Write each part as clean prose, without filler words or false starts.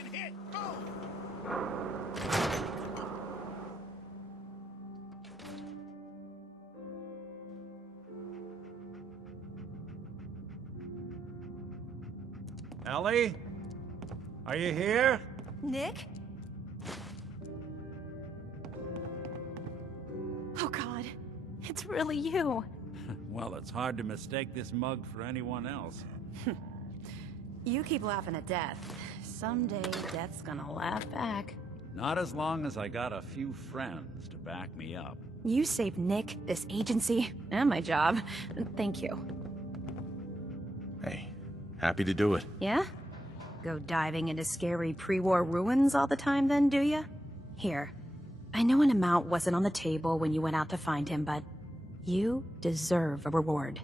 Fucking hit! Go! Ellie? Are you here? Nick? Oh God, it's really you. Well, it's hard to mistake this mug for anyone else. You keep laughing at death. Someday, death's gonna laugh back. Not as long as I got a few friends to back me up. You saved Nick, this agency, and my job. Thank you. Hey, happy to do it. Yeah? Go diving into scary pre-war ruins all the time then, do ya? Here, I know an amount wasn't on the table when you went out to find him, but you deserve a reward.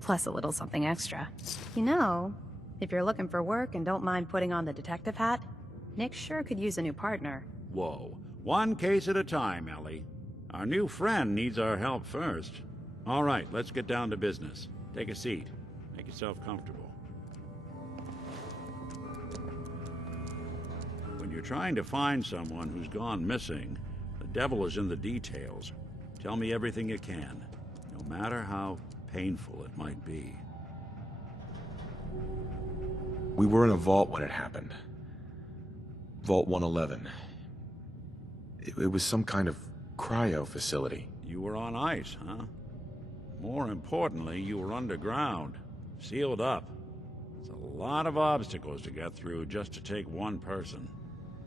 Plus a little something extra. You know, if you're looking for work and don't mind putting on the detective hat, Nick sure could use a new partner. Whoa. One case at a time, Ellie. Our new friend needs our help first. All right, let's get down to business. Take a seat. Make yourself comfortable. When you're trying to find someone who's gone missing, the devil is in the details. Tell me everything you can, no matter how painful it might be. We were in a vault when it happened. Vault 111. It was some kind of cryo facility. You were on ice, huh? More importantly, you were underground, sealed up. It's a lot of obstacles to get through just to take one person.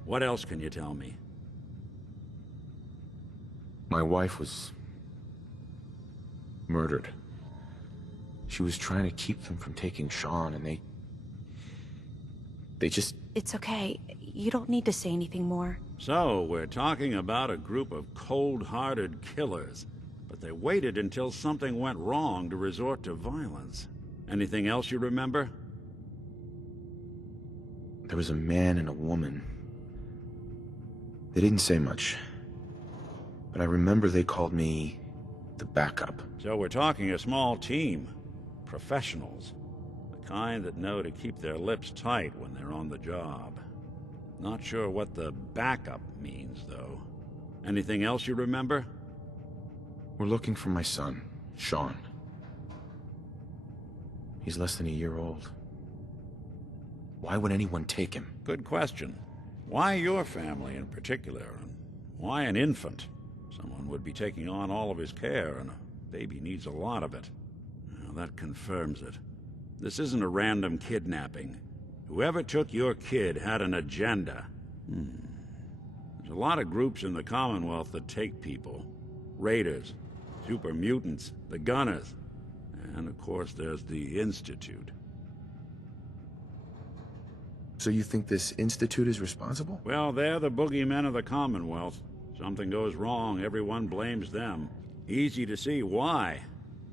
What else can you tell me? My wife was murdered. She was trying to keep them from taking Sean, and they just... It's okay. You don't need to say anything more. So, we're talking about a group of cold-hearted killers, but they waited until something went wrong to resort to violence. Anything else you remember? There was a man and a woman. They didn't say much, but I remember they called me the backup. So we're talking a small team. Professionals. The kind that know to keep their lips tight when they're on the job. Not sure what the backup means, though. Anything else you remember? We're looking for my son, Sean. He's less than a year old. Why would anyone take him? Good question. Why your family in particular? And why an infant? Someone would be taking on all of his care, and a baby needs a lot of it. Well, that confirms it. This isn't a random kidnapping. Whoever took your kid had an agenda. There's a lot of groups in the Commonwealth that take people. Raiders, super mutants, the Gunners, and of course there's the Institute. So you think this Institute is responsible? Well, they're the boogeymen of the Commonwealth. Something goes wrong, everyone blames them. Easy to see why.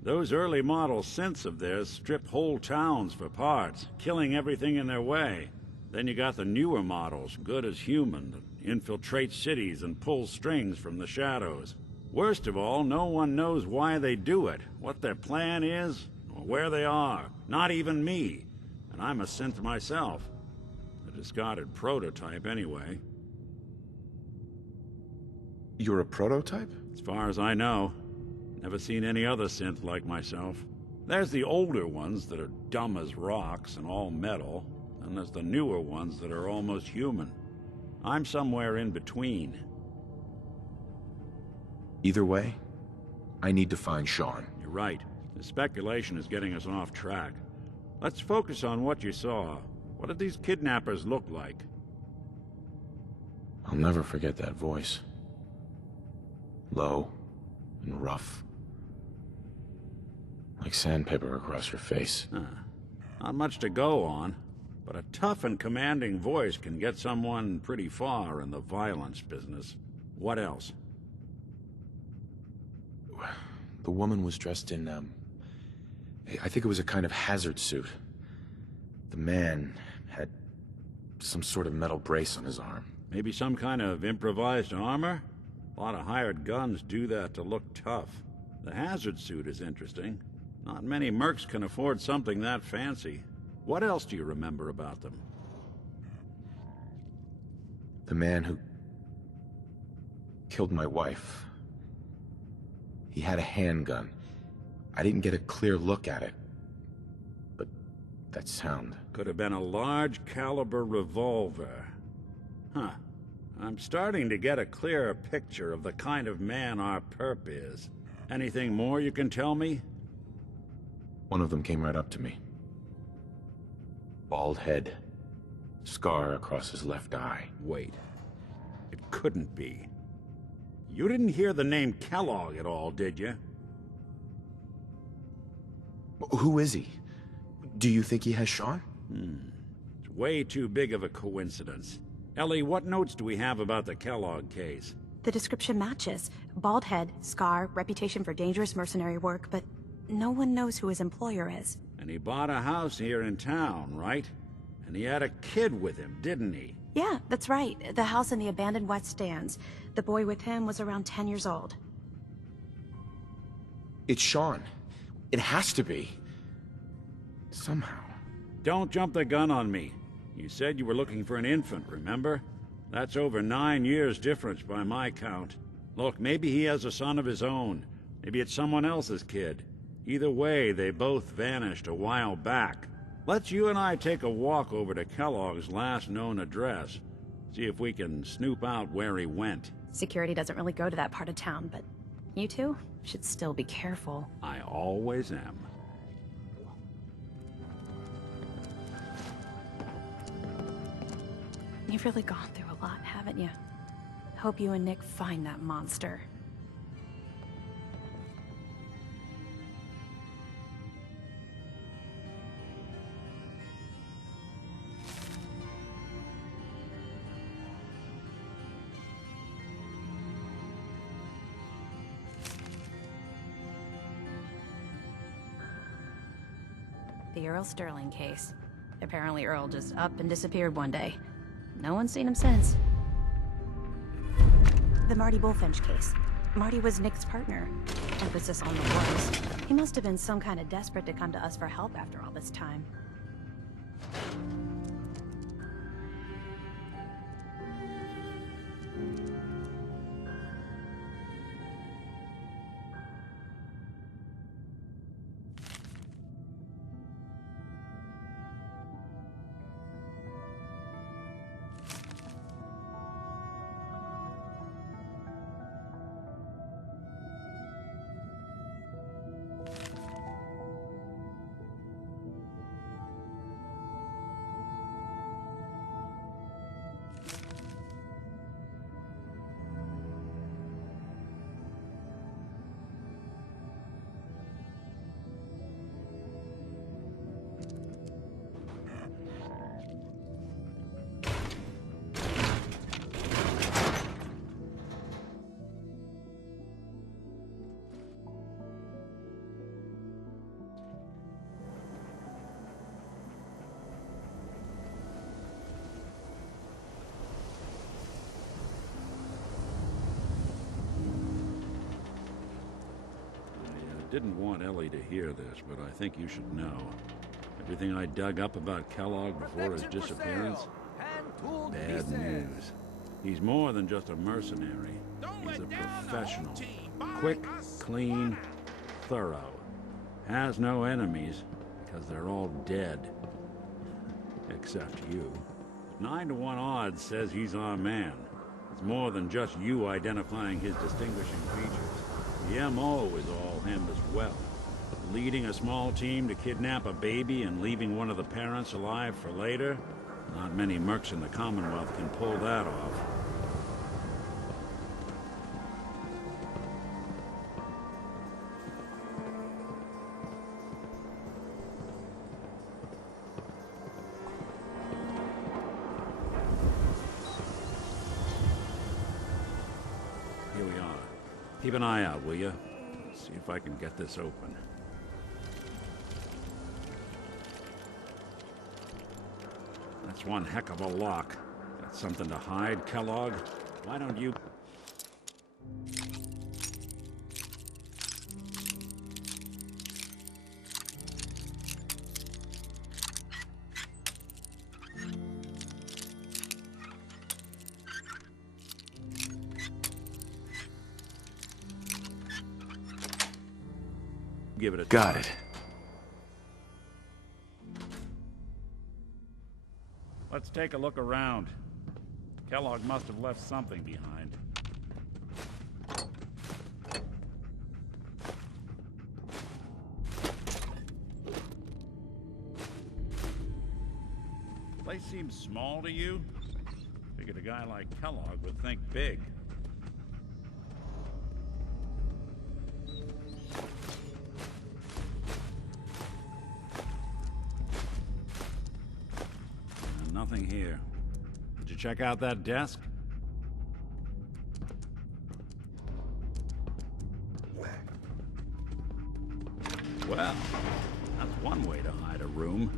Those early model synths of theirs strip whole towns for parts, killing everything in their way. Then you got the newer models, good as human, that infiltrate cities and pull strings from the shadows. Worst of all, no one knows why they do it, what their plan is, or where they are. Not even me. And I'm a synth myself. A discarded prototype, anyway. You're a prototype? As far as I know. Never seen any other synth like myself. There's the older ones that are dumb as rocks and all metal, and there's the newer ones that are almost human. I'm somewhere in between. Either way, I need to find Sean. You're right. The speculation is getting us off track. Let's focus on what you saw. What did these kidnappers look like? I'll never forget that voice. Low and rough. Like sandpaper across your face. Not much to go on, but a tough and commanding voice can get someone pretty far in the violence business. What else? The woman was dressed in, I think it was a kind of hazard suit. The man had some sort of metal brace on his arm. Maybe some kind of improvised armor? A lot of hired guns do that to look tough. The hazard suit is interesting. Not many mercs can afford something that fancy. What else do you remember about them? The man who killed my wife. He had a handgun. I didn't get a clear look at it. But that sound... Could have been a large caliber revolver. Huh. I'm starting to get a clearer picture of the kind of man our perp is. Anything more you can tell me? One of them came right up to me. Bald head. Scar across his left eye. Wait. It couldn't be. You didn't hear the name Kellogg at all, did you? Who is he? Do you think he has Sean? It's way too big of a coincidence. Ellie, what notes do we have about the Kellogg case? The description matches. Bald head, scar, reputation for dangerous mercenary work, but no one knows who his employer is. And he bought a house here in town, right? And he had a kid with him, didn't he? Yeah, that's right. The house in the abandoned West Stands. The boy with him was around 10 years old. It's Sean. It has to be. Somehow. Don't jump the gun on me. You said you were looking for an infant, remember? That's over 9 years difference by my count. Look, maybe he has a son of his own. Maybe it's someone else's kid. Either way, they both vanished a while back. Let's you and I take a walk over to Kellogg's last known address. See if we can snoop out where he went. Security doesn't really go to that part of town, but you two should still be careful. I always am. You've really gone through a lot, haven't you? Hope you and Nick find that monster. The Earl Sterling case. Apparently Earl just up and disappeared one day. No one's seen him since. The Marty Bullfinch case. Marty was Nick's partner. Emphasis on the was. He must have been some kind of desperate to come to us for help after all this time. Didn't want Ellie to hear this, but I think you should know. Everything I dug up about Kellogg before his disappearance? Bad news. He's more than just a mercenary. He's a professional. Quick, clean, thorough. Has no enemies, because they're all dead. Except you. 9 to 1 odds says he's our man. It's more than just you identifying his distinguishing features. The MO is all him as well. Leading a small team to kidnap a baby and leaving one of the parents alive for later? Not many mercs in the Commonwealth can pull that off. Here we are. Keep an eye out, will you? See if I can get this open. That's one heck of a lock. Got something to hide, Kellogg? Why don't you... give it a Got try. it. Let's take a look around. Kellogg must have left something behind. Place seems small to you? Figured a guy like Kellogg would think big. Nothing here. Did you check out that desk? Well, that's one way to hide a room.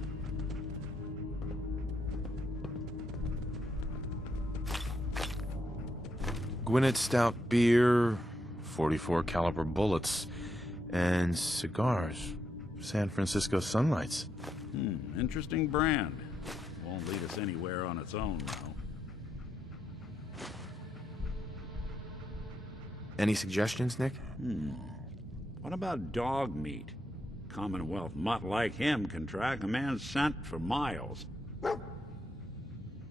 Gwinnett Stout beer, 44 caliber bullets, and cigars. San Francisco Sunlights. Interesting brand. Won't lead us anywhere on its own, though. Any suggestions, Nick? What about dog meat? Commonwealth mutt like him can track a man's scent for miles.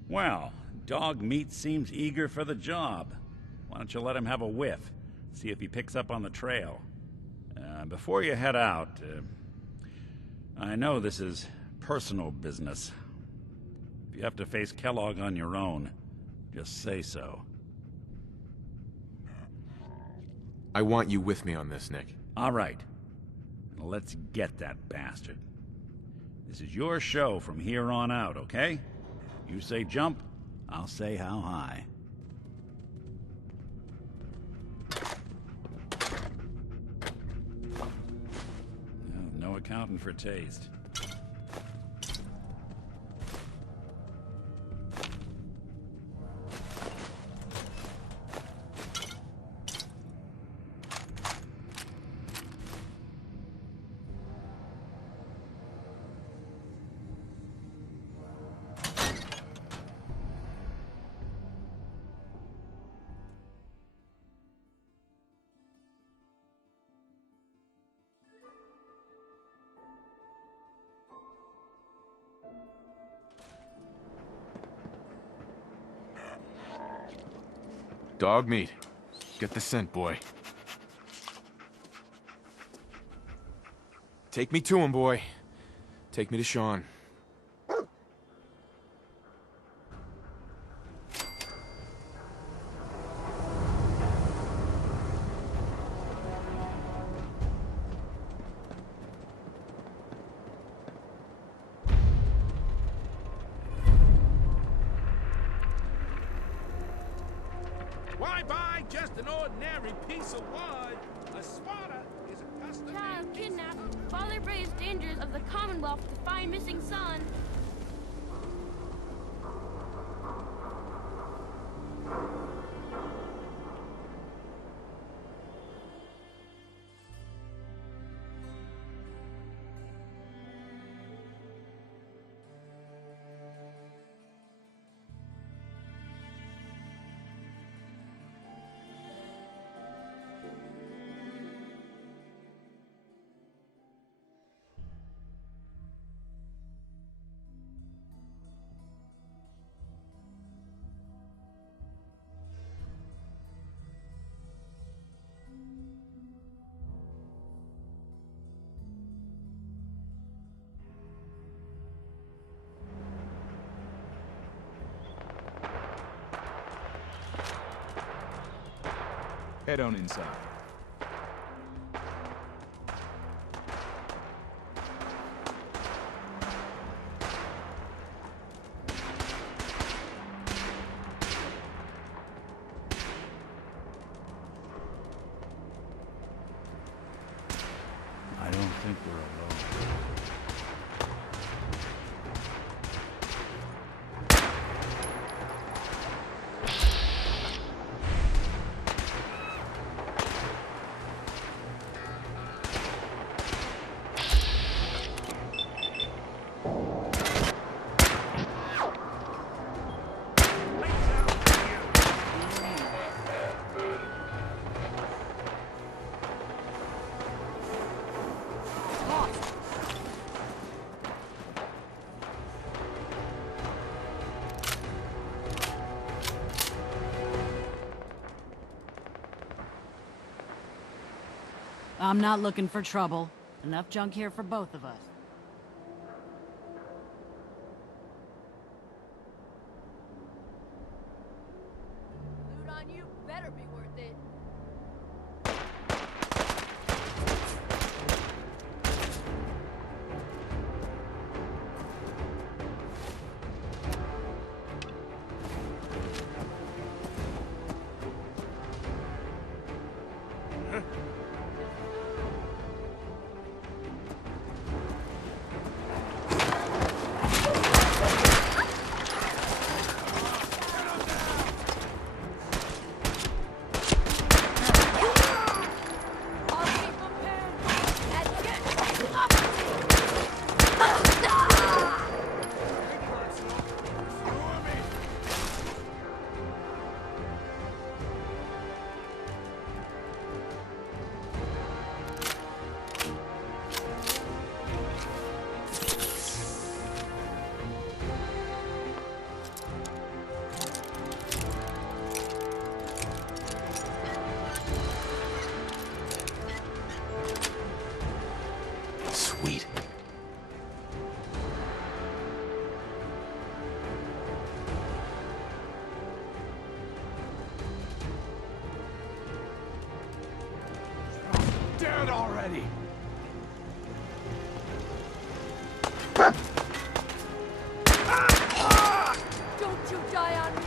Well, dog meat seems eager for the job. Why don't you let him have a whiff? See if he picks up on the trail. Before you head out, I know this is personal business. If you have to face Kellogg on your own, just say so. I want you with me on this, Nick. All right. Now let's get that bastard. This is your show from here on out, okay? You say jump, I'll say how high. No accounting for taste. Dog meat. Get the scent, boy. Take me to him, boy. Take me to Sean. Why buy just an ordinary piece of wood? A swatter is a custom. Child kidnapped. Father braves dangers of the Commonwealth to find missing son. Head on inside. I don't think we're alone. I'm not looking for trouble. Enough junk here for both of us. Loot on you better be worth it. Sweet. Dead already! Don't you die on me!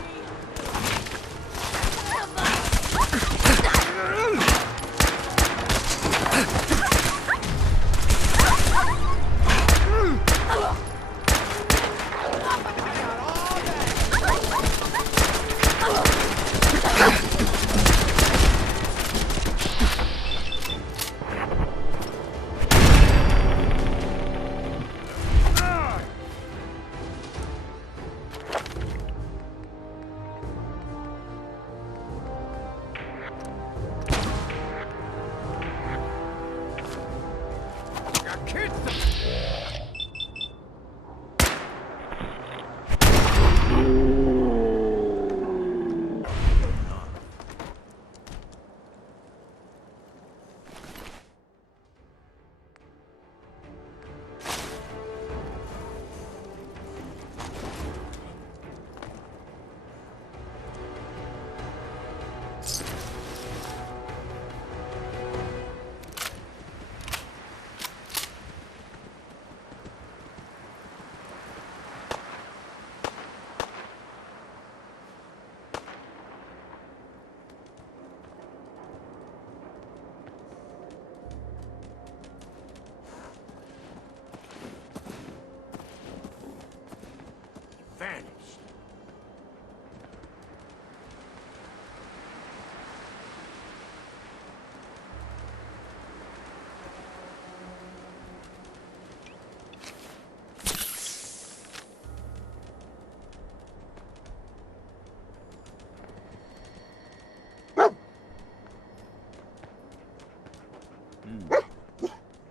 Vanished.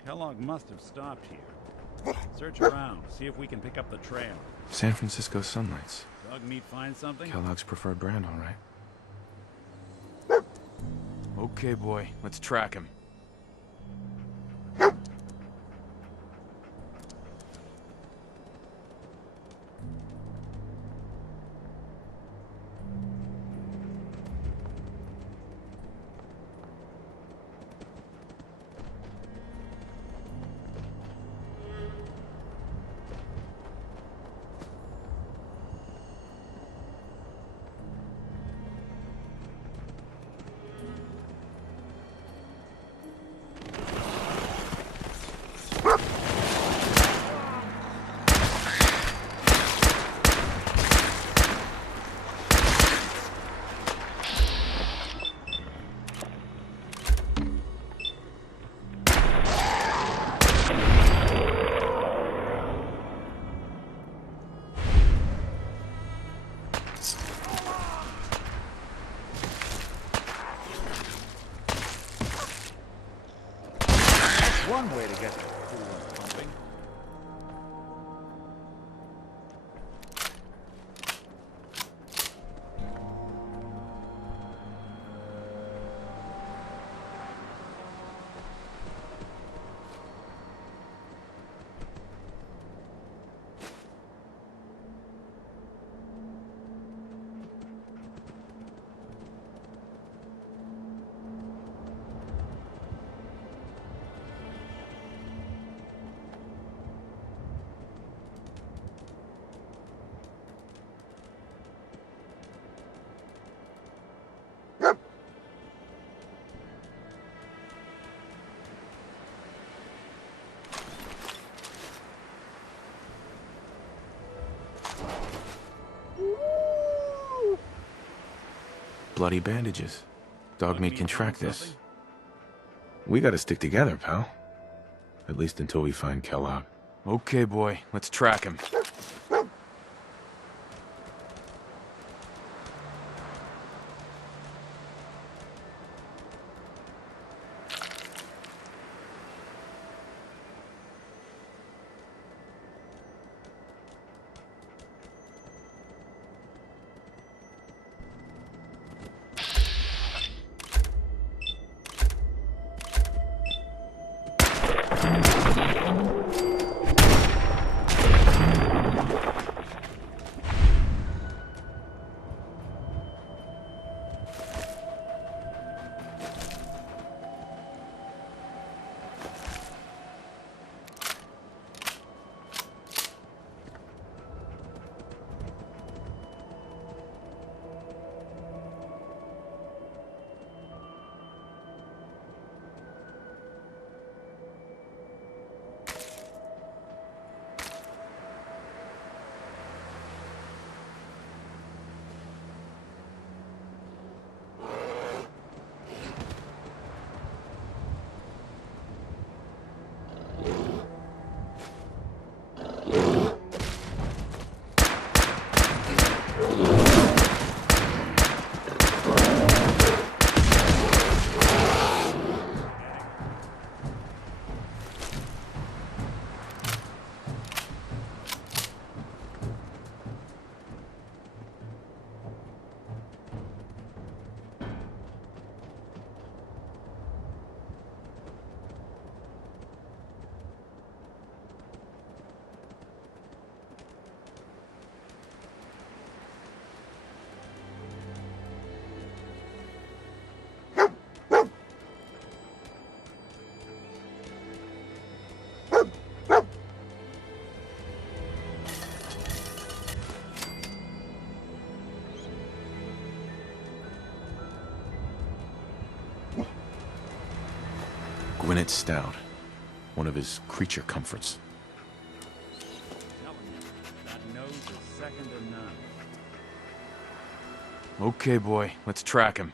Kellogg must have stopped here. Search around, see if we can pick up the trail. San Francisco Sunlights. Dog meat find something? Kellogg's preferred brand, all right. Okay, boy. Let's track him. One way to get the coolant pumping. bloody bandages. Dogmeat can track this. We gotta stick together, pal. At least until we find Kellogg. Okay, boy. Let's track him. Gwinnett Stout. One of his creature comforts. Telling you, that nose is second to none. Okay, boy. Let's track him.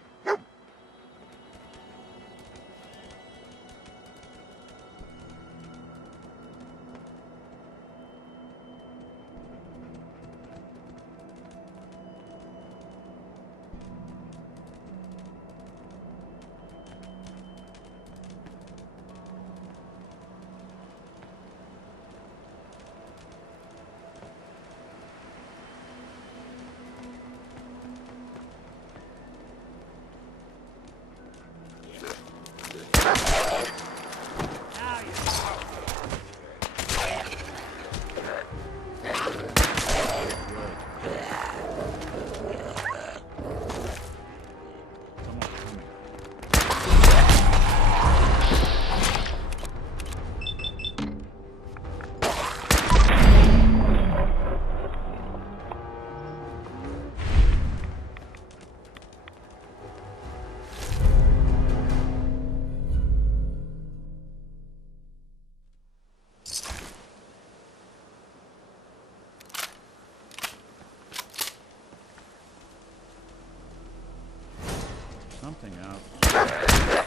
Something out.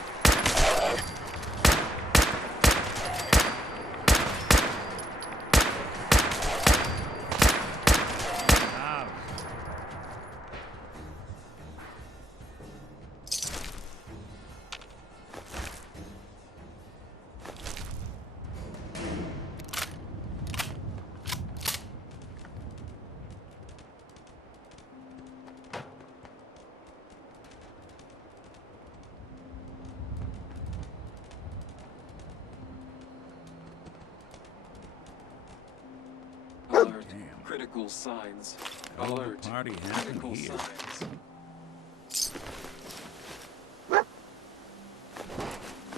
Alert. Critical signs. Hell of a Alert. party happened Critical here. signs.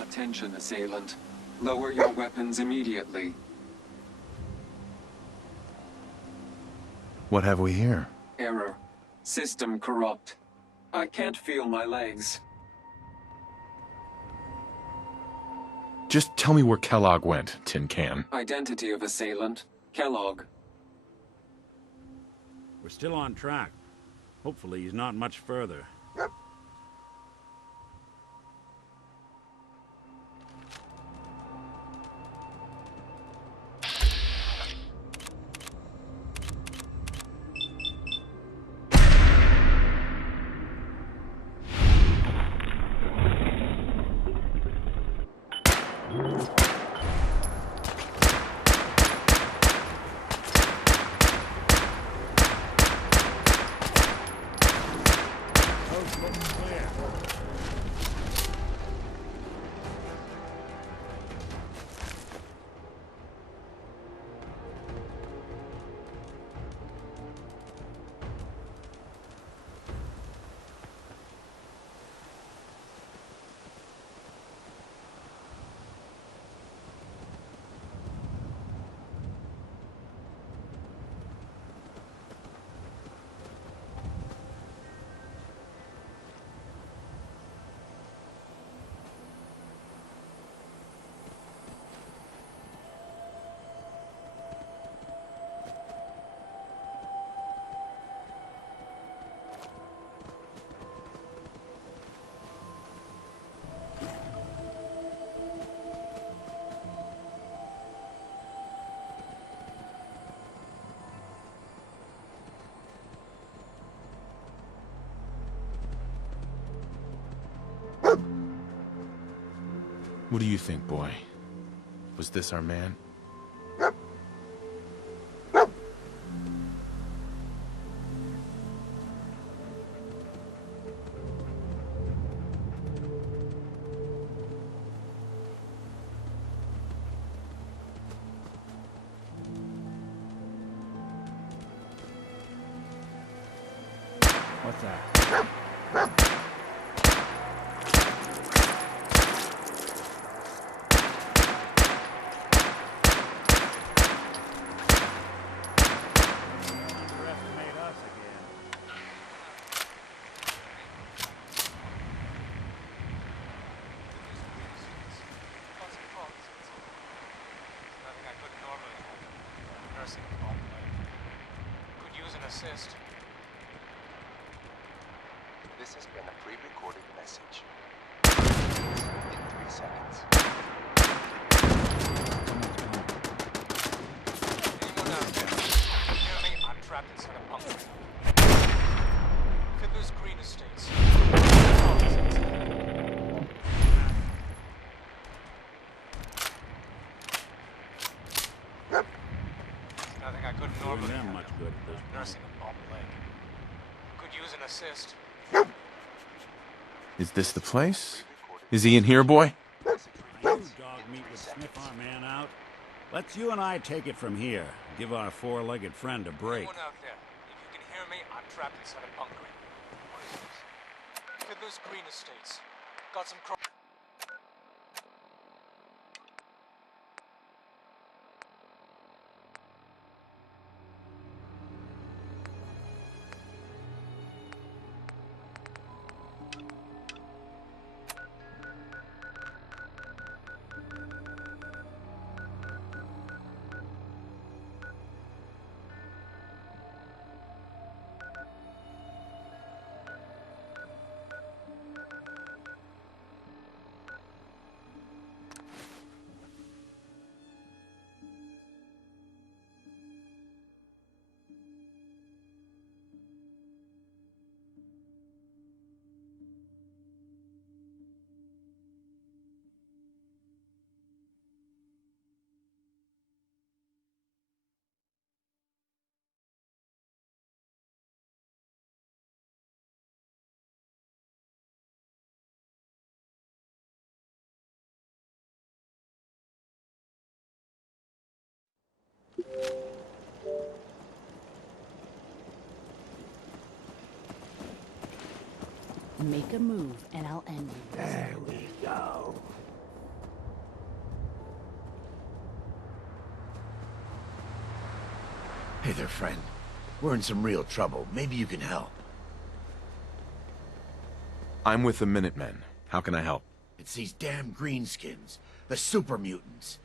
Attention, assailant. Lower your weapons immediately. What have we here? Error. System corrupt. I can't feel my legs. Just tell me where Kellogg went, Tin Can. Identity of assailant. Kellogg. We're still on track. Hopefully he's not much further. What do you think, boy? Was this our man? What's that? Underestimate us again. Nothing I couldn't normally do. Nursing home. Could use an assist. This has been a pre-recorded message. In 3 seconds. Anyone out there? Hear me? I'm trapped inside a bunker. Fiddler's Green Estates. Nothing I couldn't Doing normally them handle. much good at this point. Nursing a bum leg. Could use an assist. Is this the place? Is he in here, boy? You dog meat would sniff our man out. Let's you and I take it from here. Give our four-legged friend a break. Anyone out there? If you can hear me, I'm trapped inside a bunker. What is this? Fiddler's Green Estates. Got some Make a move, and I'll end you. There we go. Hey there, friend. We're in some real trouble. Maybe you can help. I'm with the Minutemen. How can I help? It's these damn greenskins. The super mutants.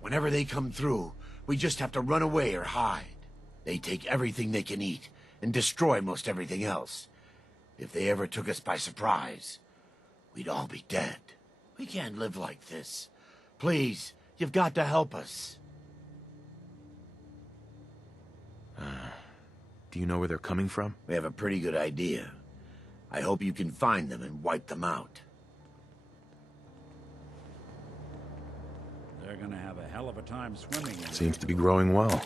Whenever they come through, we just have to run away or hide. They take everything they can eat and destroy most everything else. If they ever took us by surprise, we'd all be dead. We can't live like this. Please, you've got to help us. Do you know where they're coming from? We have a pretty good idea. I hope you can find them and wipe them out. They're gonna have a hell of a time swimming in Seems to be growing well.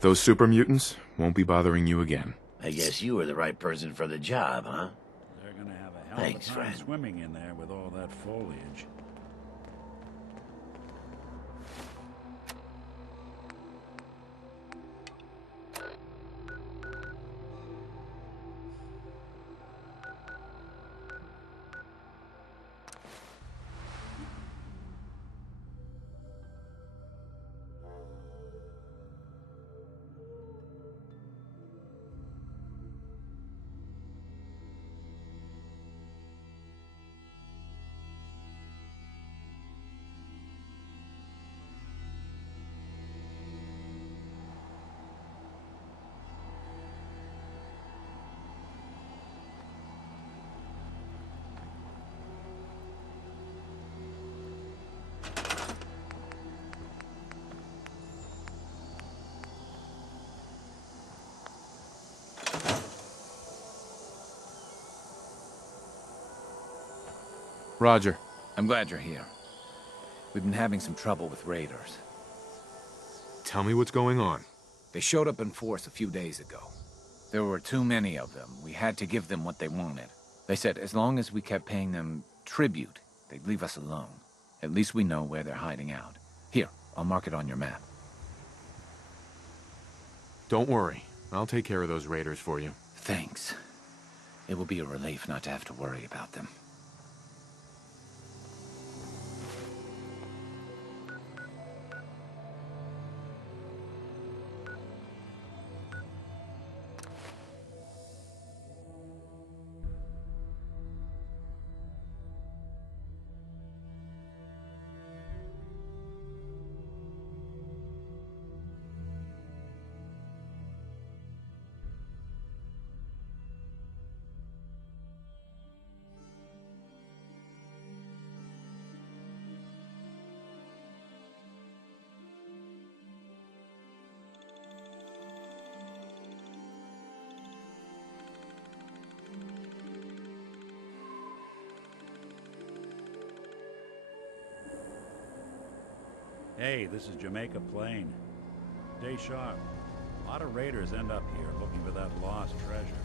Those super mutants won't be bothering you again. I guess you were the right person for the job, huh? They're gonna have a hell Thanks, of a time friend. swimming in there with all that foliage. Roger. I'm glad you're here. We've been having some trouble with raiders. Tell me what's going on. They showed up in force a few days ago. There were too many of them. We had to give them what they wanted. They said as long as we kept paying them tribute, they'd leave us alone. At least we know where they're hiding out. Here, I'll mark it on your map. Don't worry. I'll take care of those raiders for you. Thanks. It will be a relief not to have to worry about them. Hey, this is Jamaica Plain. Stay sharp. A lot of raiders end up here looking for that lost treasure.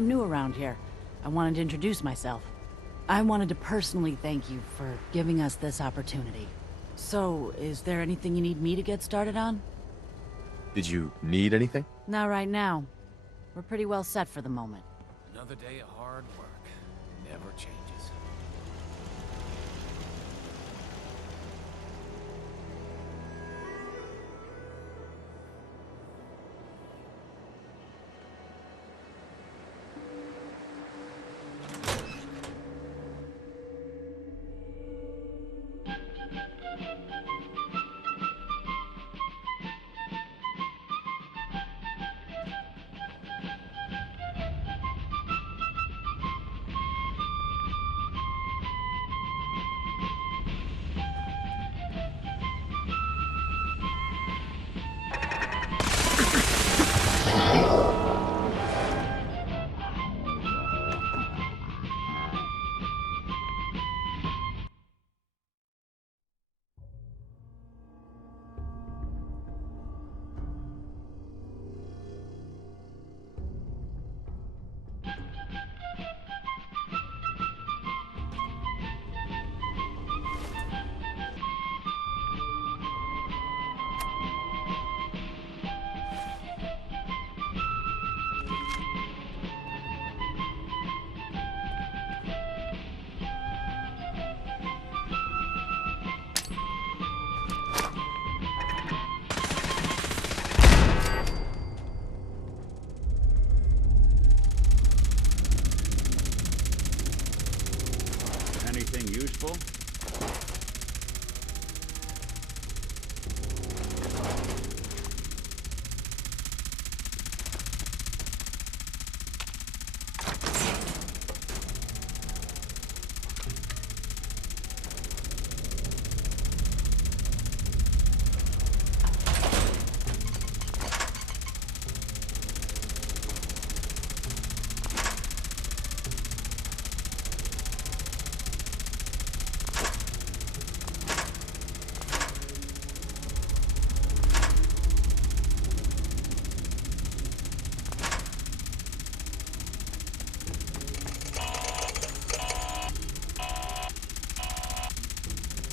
I'm new around here. I wanted to introduce myself. I wanted to personally thank you for giving us this opportunity. So, is there anything you need me to get started on? Did you need anything? Not right now. We're pretty well set for the moment. Another day of hard work. Never changes.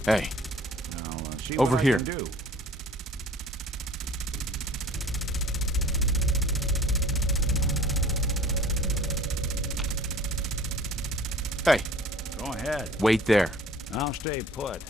Hey, See over what here. I can do. Hey, Go ahead. wait there. I'll stay put.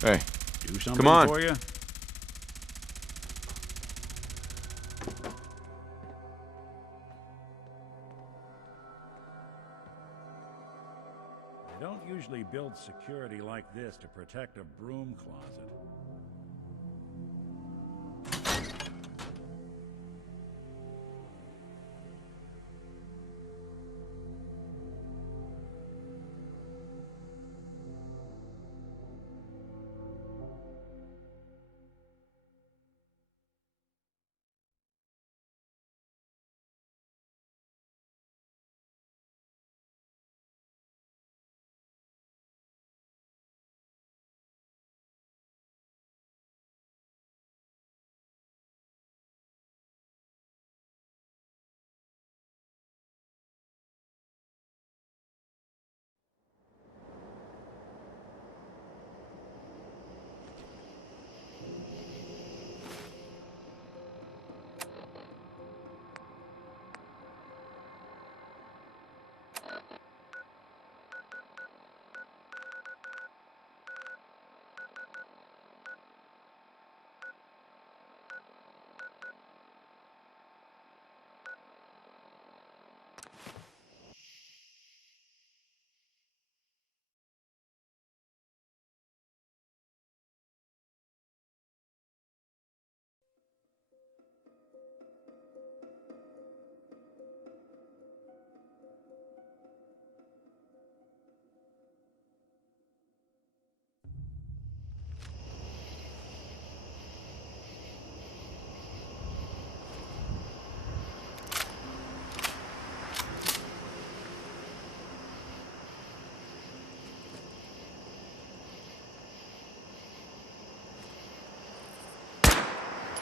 Hey, Do something come on. for you? They don't usually build security like this to protect a broom closet.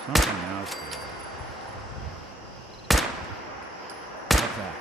Something else there. What's that?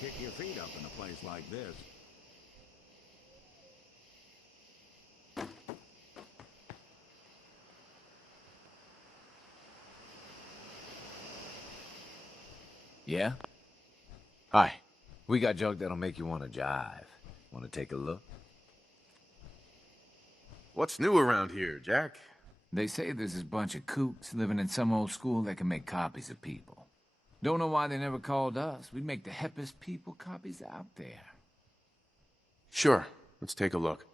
kick your feet up in a place like this. Yeah? Hi. We got junk that'll make you want to jive. Want to take a look? What's new around here, Jack? They say there's this bunch of kooks living in some old school that can make copies of people. Don't know why they never called us. We'd make the hippest people copies out there. Sure. Let's take a look.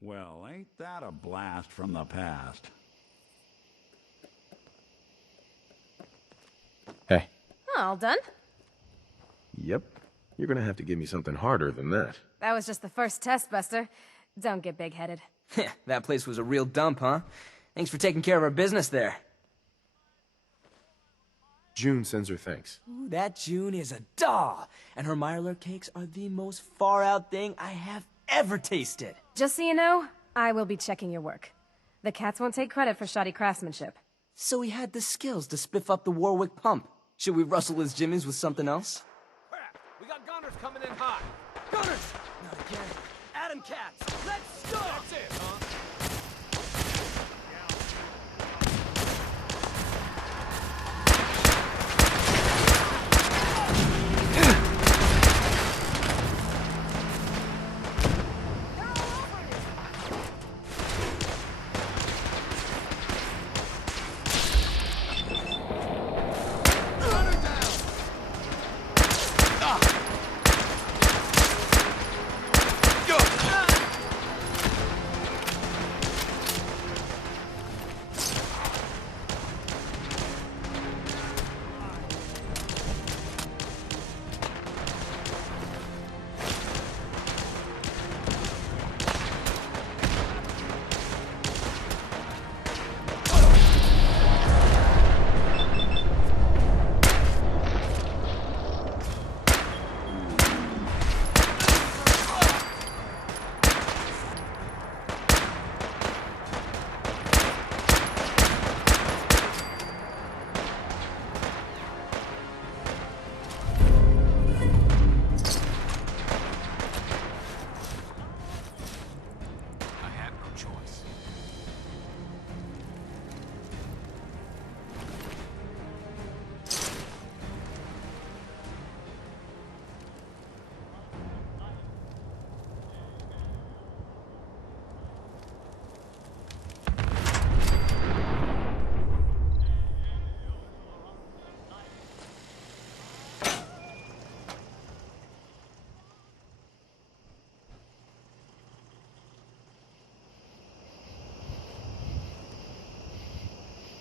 Well, ain't that a blast from the past? Hey. All done? Yep. You're gonna have to give me something harder than that. That was just the first test, Buster. Don't get big-headed. That place was a real dump, huh? Thanks for taking care of our business there. June sends her thanks. Ooh, that June is a doll, and her Mirelurk cakes are the most far-out thing I have ever tasted. Just so you know, I will be checking your work. The cats won't take credit for shoddy craftsmanship. So he had the skills to spiff up the Warwick pump. Should we rustle his jimmies with something else? Crap! We got gunners coming in hot. Gunners! Not again. Adam cats! Let's go! That's it, huh?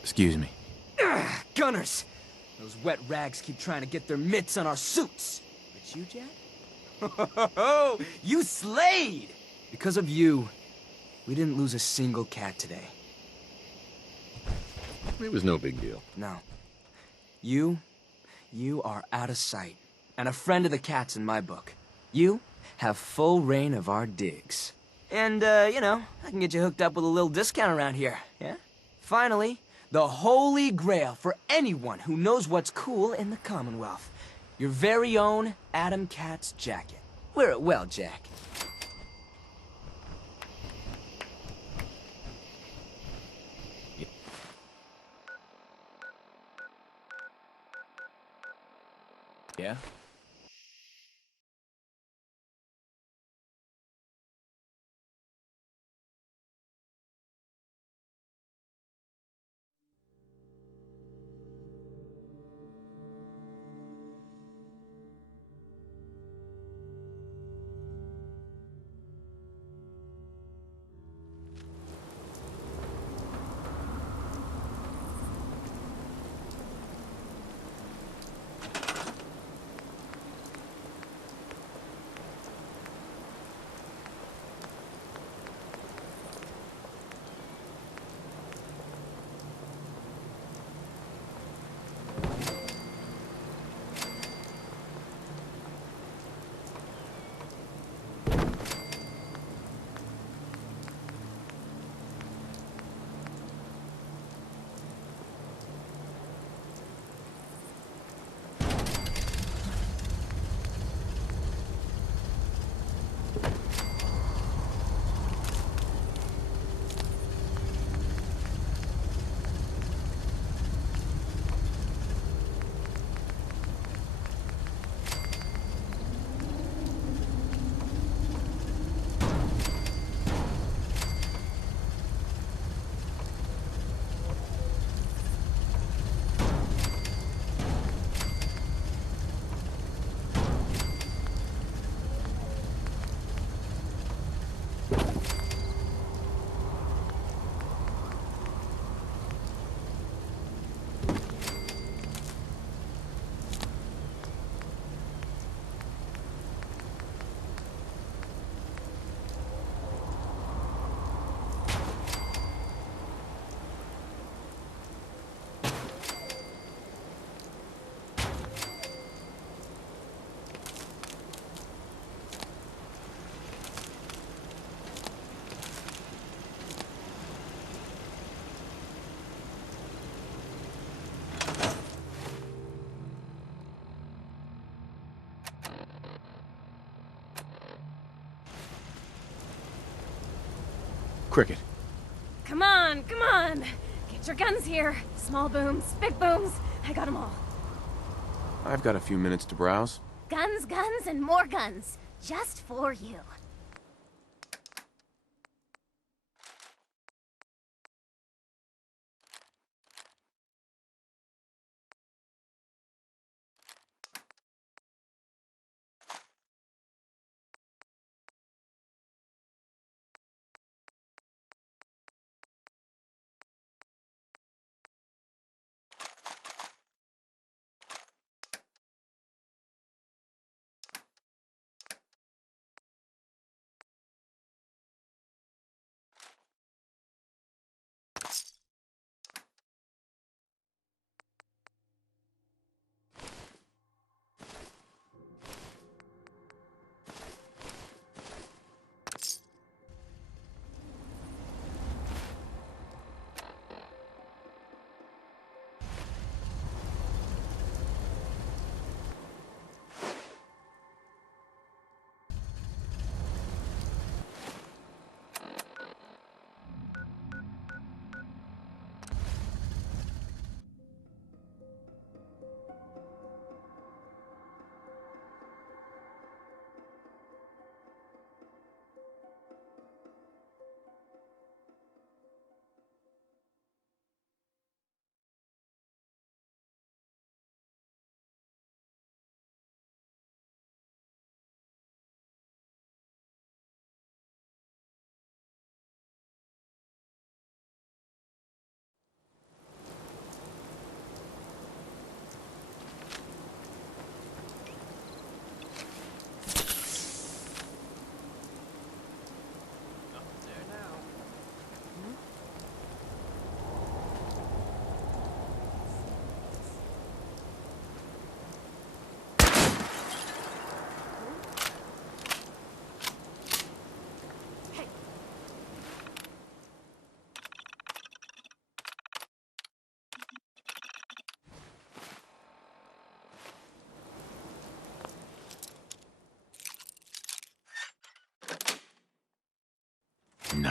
Excuse me. Gunners! Those wet rags keep trying to get their mitts on our suits. But you, Jack? You slayed! Because of you, we didn't lose a single cat today. It was no big deal. No. You are out of sight. And a friend of the cats in my book. You have full reign of our digs. And, you know, I can get you hooked up with a little discount around here, yeah? Finally, the holy grail for anyone who knows what's cool in the Commonwealth. Your very own Adam Katz jacket. Wear it well, Jack. Yeah? Cricket. Come on, come on! Get your guns here. Small booms, big booms. I got 'em all. I've got a few minutes to browse. Guns, guns, and more guns. Just for you.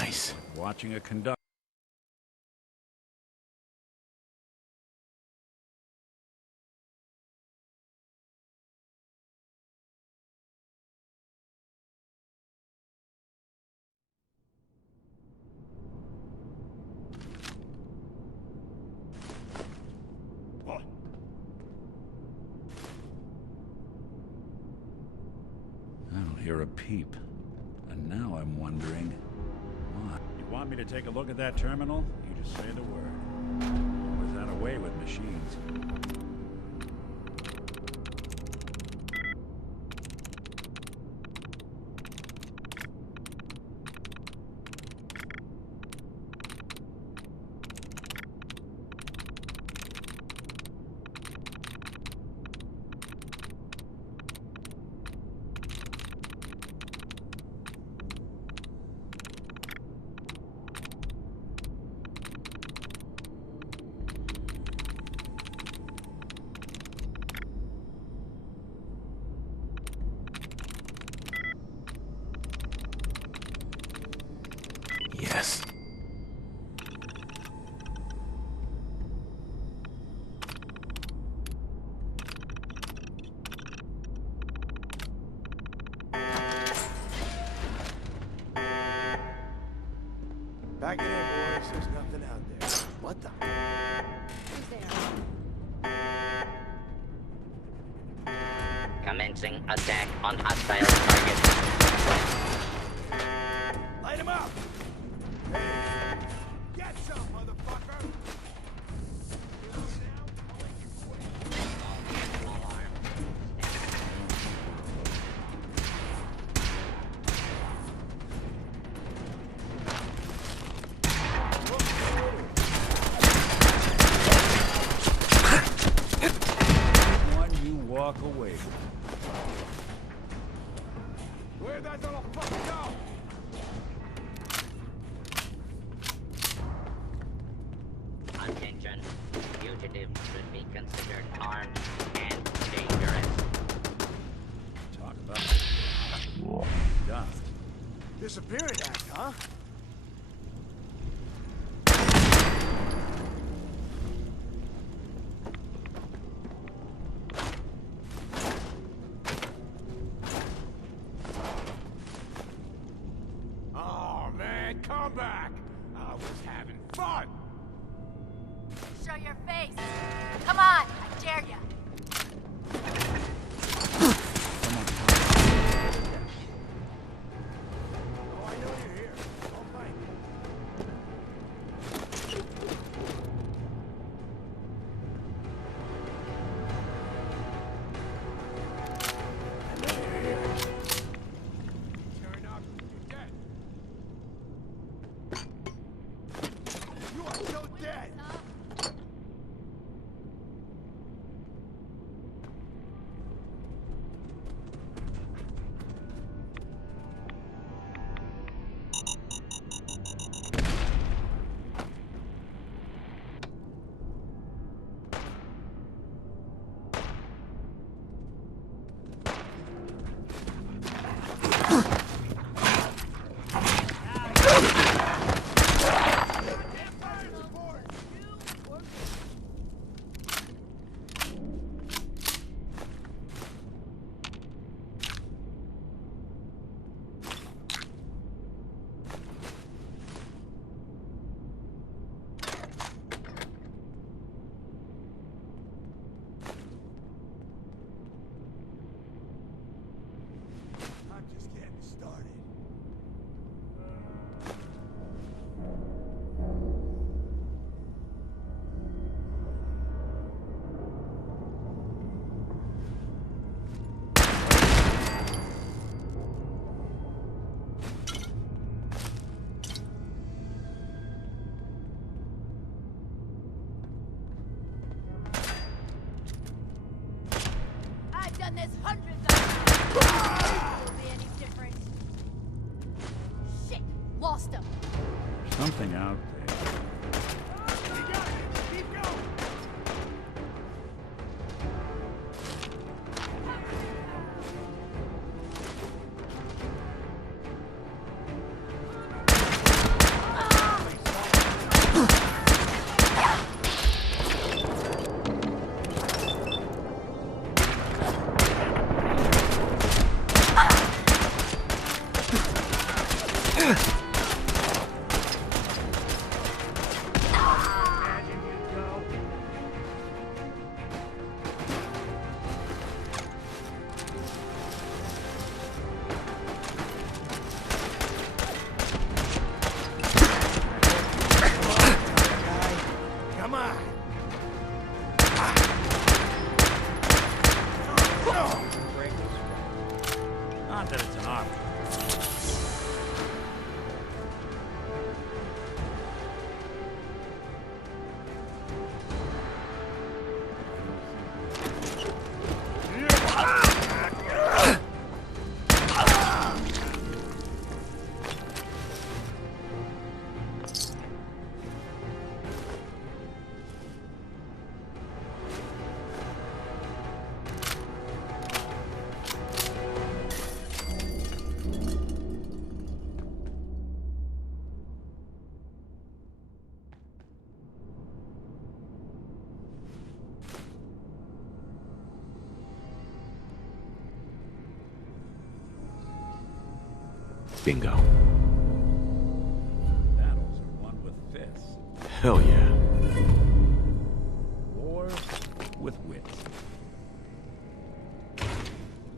Nice. Watching a conductor. I don't hear a peep. And now I'm wondering why. You want me to take a look at that terminal? You just say the word. Always had a way with machines. Yes. Back it in, boys. There's nothing out there. What the? Commencing attack on hostile target. Light him up! Hey, get some, motherfucker! One you walk away with. Where'd that little fuck go? Attention. Fugitives should be considered armed and dangerous. Talk about dust. Disappearing act, huh? Oh, man, come back! I was having fun! Show your face. Come on, I dare ya. Oh, I know you're here. Don't fight me. I know you're here. Turn up, you're dead. You are so dead! I'm just getting started. I've done this hundreds of times. Will be any different? Shit, lost him. Something out there. You got it! Keep going! Bingo. Battles are won with fists. Hell yeah. Wars with wits.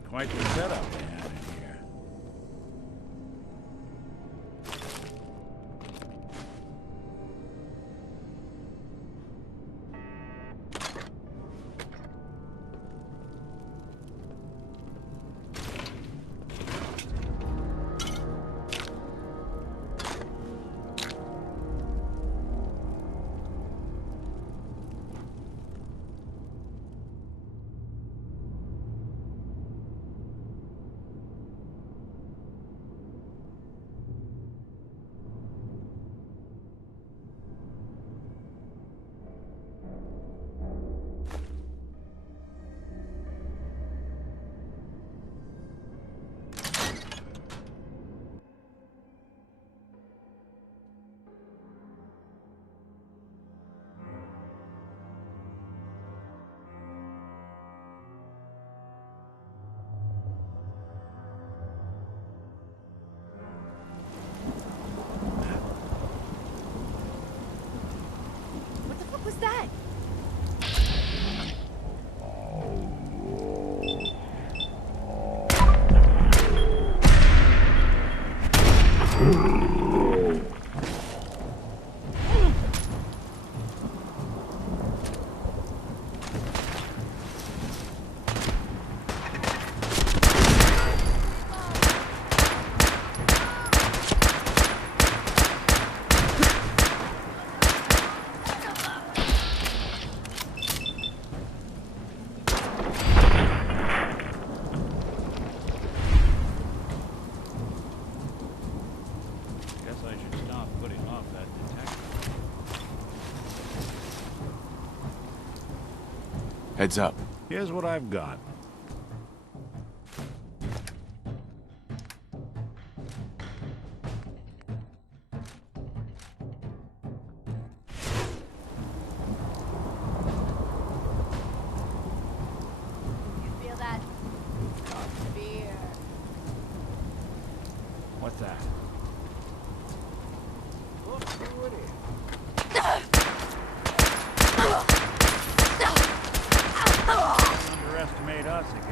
Quite the setup they had in here. What was that? Guess I should stop putting off that detector. Heads up. Here's what I've got. You feel that? Fear. What's that? Look who it is. Don't underestimate us again.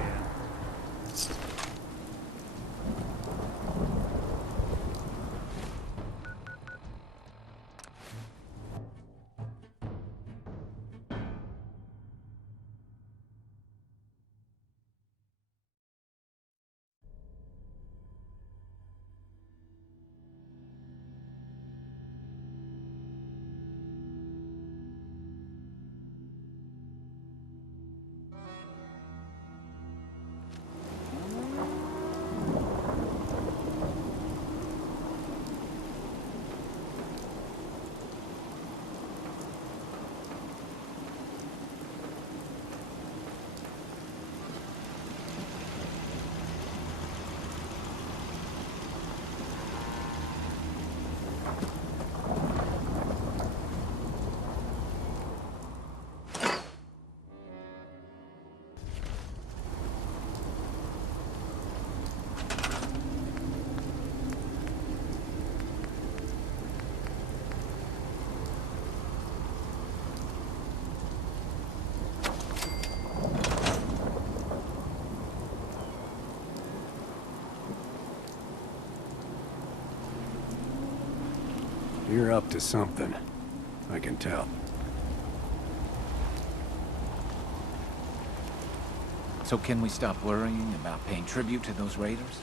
You're up to something. I can tell. So can we stop worrying about paying tribute to those raiders?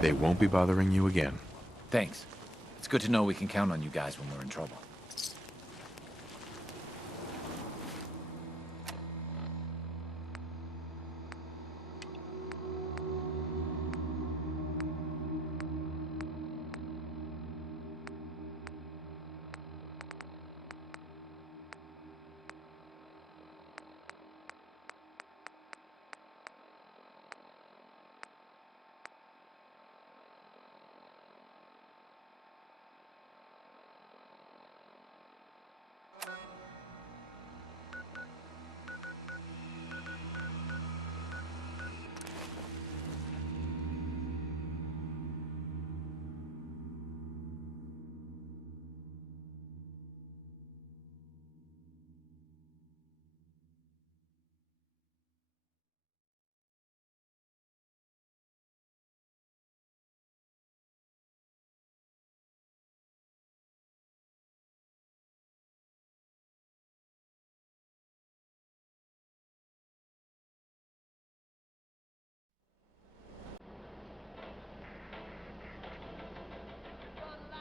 They won't be bothering you again. Thanks. It's good to know we can count on you guys when we're in trouble.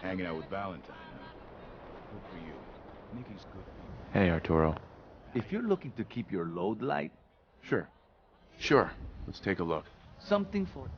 Hanging out with Valentine, huh? Good for you. Nikki's good people. Hey, Arturo. If you're looking to keep your load light, sure. Sure. Let's take a look. Something for...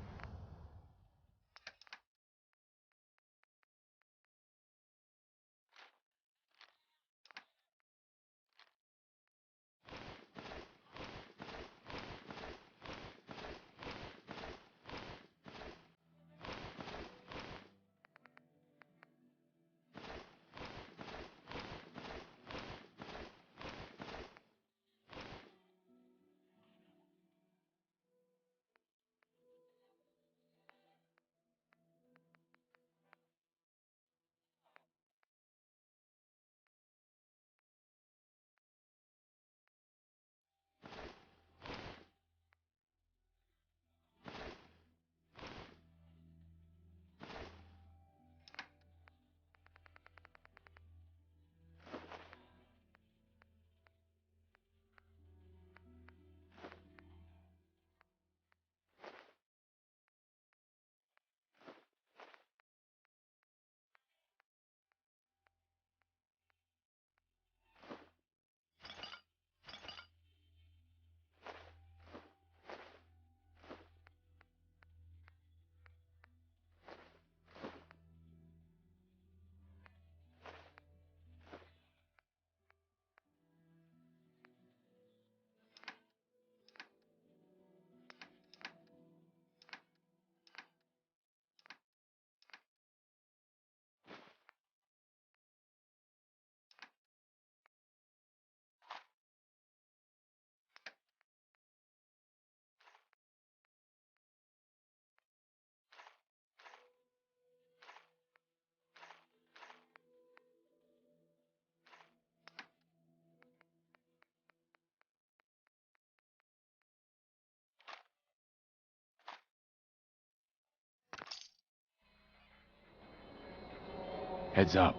Heads up.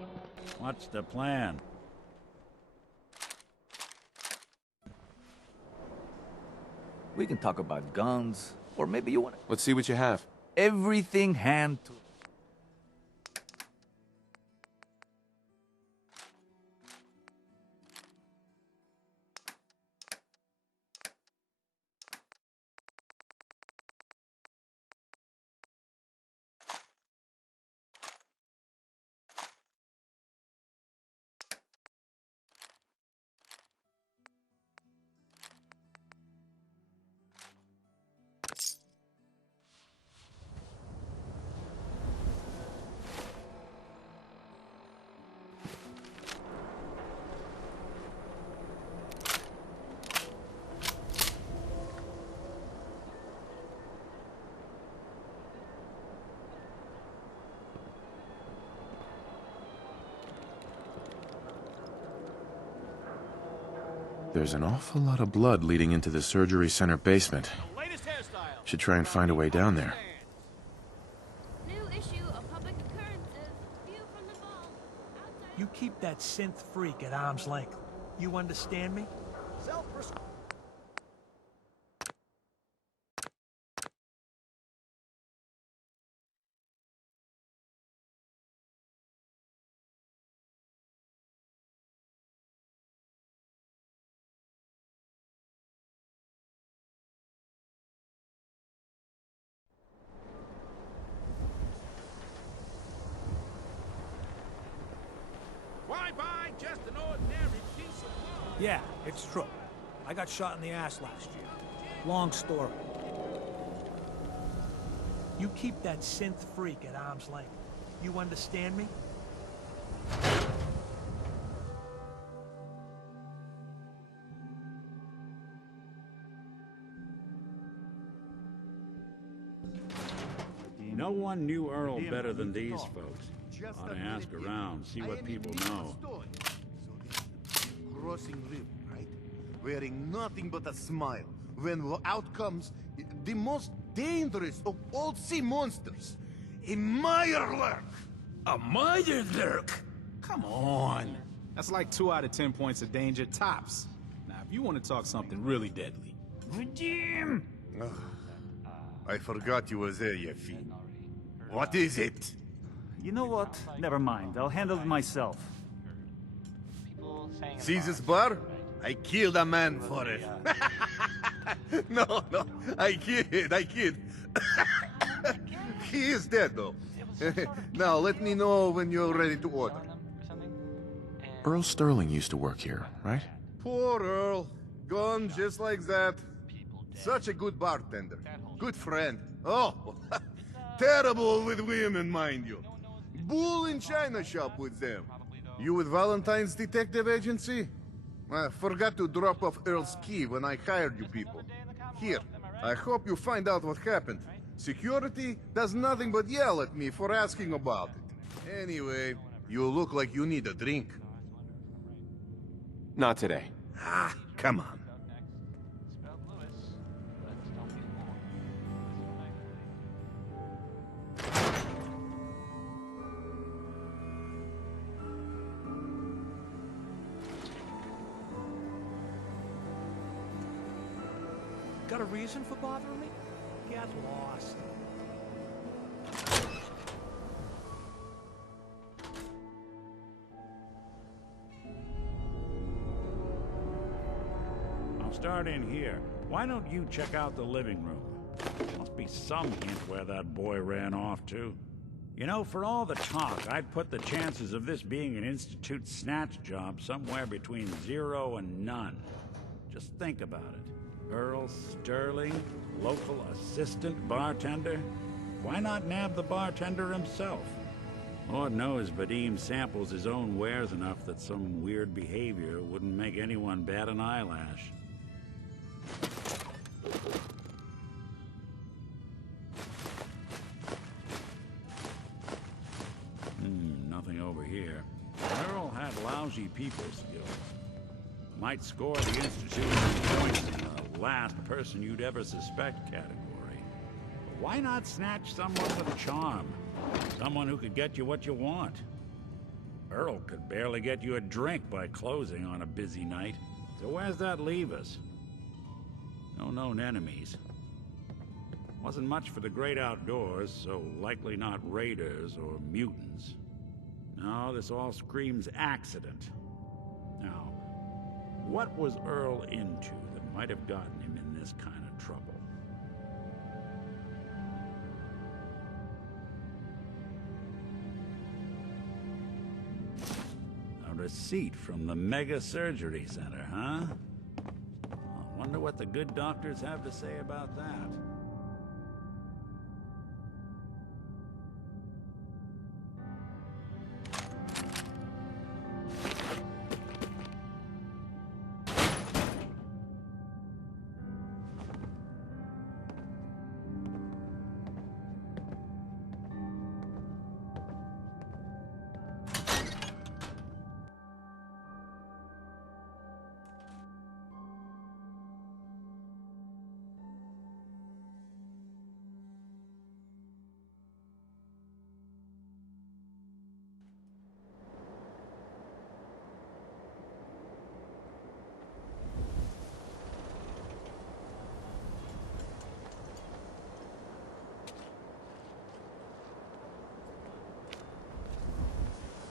What's the plan? We can talk about guns, or maybe you want to... Let's see what you have. Everything hand to... There's an awful lot of blood leading into the surgery center basement. Should try and find a way down there. New issue of Public Occurrences. View from the vault. You keep that synth freak at arm's length. You understand me? Why buy just an ordinary piece of wood? Yeah, it's true. I got shot in the ass last year. Long story. You keep that synth freak at arm's length. You understand me? No one knew Earl better than these folks. Ought to ask around, see what people know. Crossing river, right? Wearing nothing but a smile. When out comes the most dangerous of all sea monsters, a Mirelurk. A Mirelurk? Come on. That's like 2 out of 10 points of danger tops. Now, if you want to talk something really deadly. Redeem! I forgot you were there, you fiend. What is it? You know what? Never mind. I'll handle it myself. See this bar? I killed a man for it. No, I kid. He is dead, though. Now, let me know when you're ready to order. Earl Sterling used to work here, right? Poor Earl. Gone just like that. Such a good bartender. Good friend. Oh, terrible with women, mind you. Bull in china shop with them. You with Valentine's Detective Agency? I forgot to drop off Earl's key when I hired you people. Here, I hope you find out what happened. Security does nothing but yell at me for asking about it. Anyway, you look like you need a drink. Not today. Ah, come on. Got a reason for bothering me? Get lost. I'll start in here. Why don't you check out the living room? Must be some hint where that boy ran off to. You know, for all the talk, I'd put the chances of this being an Institute snatch job somewhere between 0 and none. Just think about it. Earl Sterling, local assistant bartender? Why not nab the bartender himself? Lord knows Vadim samples his own wares enough that some weird behavior wouldn't make anyone bat an eyelash. Nothing over here. Earl had lousy people skills. Might score the Institute points in the last person you'd ever suspect category. But why not snatch someone with a charm? Someone who could get you what you want. Earl could barely get you a drink by closing on a busy night. So where's that leave us? No known enemies. Wasn't much for the great outdoors, so likely not raiders or mutants. No, this all screams accident. Now, what was Earl into that might have gotten him in this kind of trouble? A receipt from the Mega Surgery Center, huh? I wonder what the good doctors have to say about that.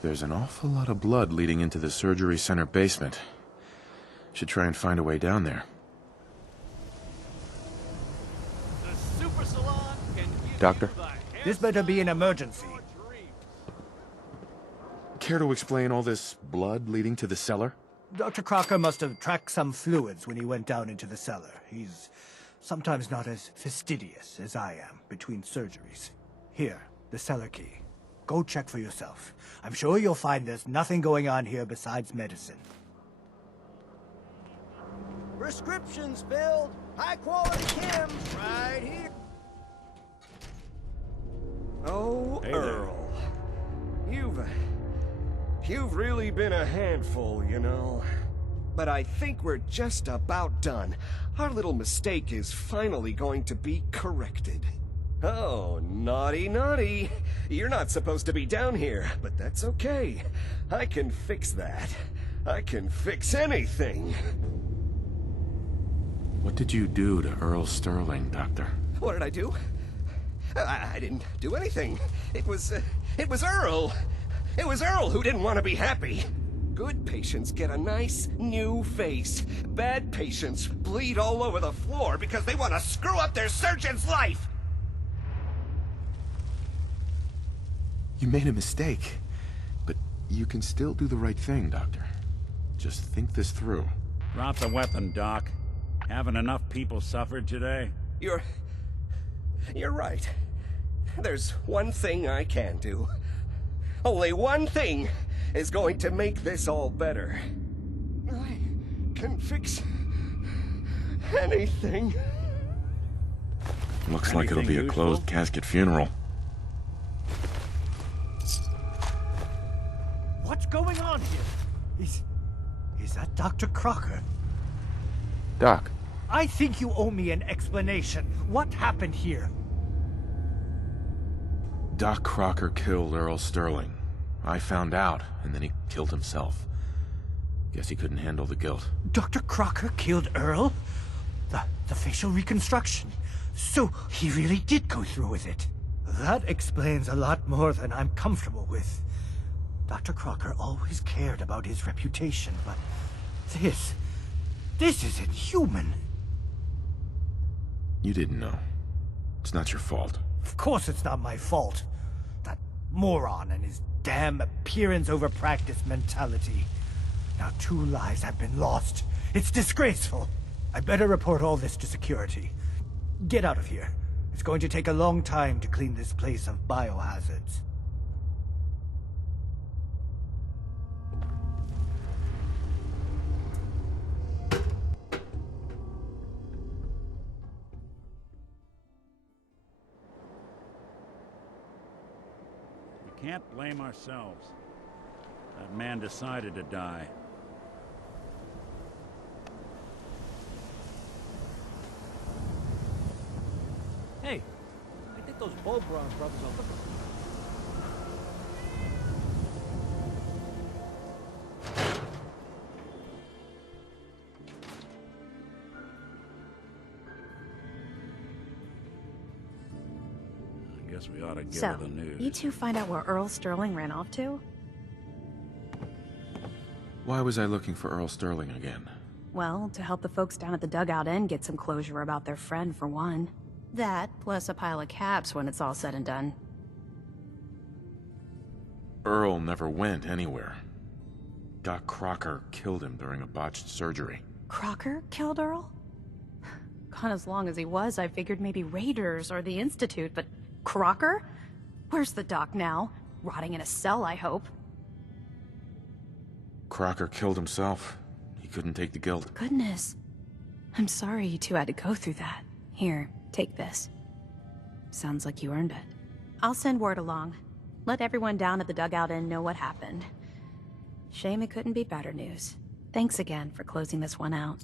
There's an awful lot of blood leading into the surgery center basement. Should try and find a way down there. The super salon can give Doctor? This better be an emergency. Care to explain all this blood leading to the cellar? Dr. Crocker must have tracked some fluids when he went down into the cellar. He's sometimes not as fastidious as I am between surgeries. Here, the cellar key. Go check for yourself. I'm sure you'll find there's nothing going on here besides medicine. Prescriptions filled. High quality chems right here. Oh, Hey Earl. You've really been a handful, you know. But I think we're just about done. Our little mistake is finally going to be corrected. Oh, naughty, naughty. You're not supposed to be down here, but that's okay. I can fix that. I can fix anything. What did you do to Earl Sterling, Doctor? What did I do? I didn't do anything. It was Earl. It was Earl who didn't want to be happy. Good patients get a nice, new face. Bad patients bleed all over the floor because they want to screw up their surgeon's life! You made a mistake, but you can still do the right thing, Doctor. Just think this through. Drop the weapon, Doc. Haven't enough people suffered today? You're right. There's one thing I can do. Only one thing is going to make this all better. I can fix anything. Looks like it'll be a closed casket funeral. What's going on here? Is that Dr. Crocker? Doc. I think you owe me an explanation. What happened here? Doc Crocker killed Earl Sterling. I found out, and then he killed himself. Guess he couldn't handle the guilt. Dr. Crocker killed Earl? The facial reconstruction. So he really did go through with it. That explains a lot more than I'm comfortable with. Dr. Crocker always cared about his reputation, but this isn't human. You didn't know. It's not your fault. Of course it's not my fault. That moron and his damn appearance over practice mentality. Now 2 lives have been lost. It's disgraceful. I better report all this to security. Get out of here. It's going to take a long time to clean this place of biohazards. Can't blame ourselves. That man decided to die. Hey, I think those Bull Brown brothers are looking for Guess we ought to give So, her the news. you two find out where Earl Sterling ran off to? Why was I looking for Earl Sterling again? Well, to help the folks down at the dugout inn get some closure about their friend, for one. That, plus a pile of caps when it's all said and done. Earl never went anywhere. Doc Crocker killed him during a botched surgery. Crocker killed Earl? Gone as long as he was, I figured maybe Raiders or the Institute, but Crocker? Where's the doc now? Rotting in a cell, I hope. Crocker killed himself. He couldn't take the guilt. Goodness. I'm sorry you two had to go through that. Here, take this. Sounds like you earned it. I'll send word along. Let everyone down at the dugout inn know what happened. Shame it couldn't be better news. Thanks again for closing this one out.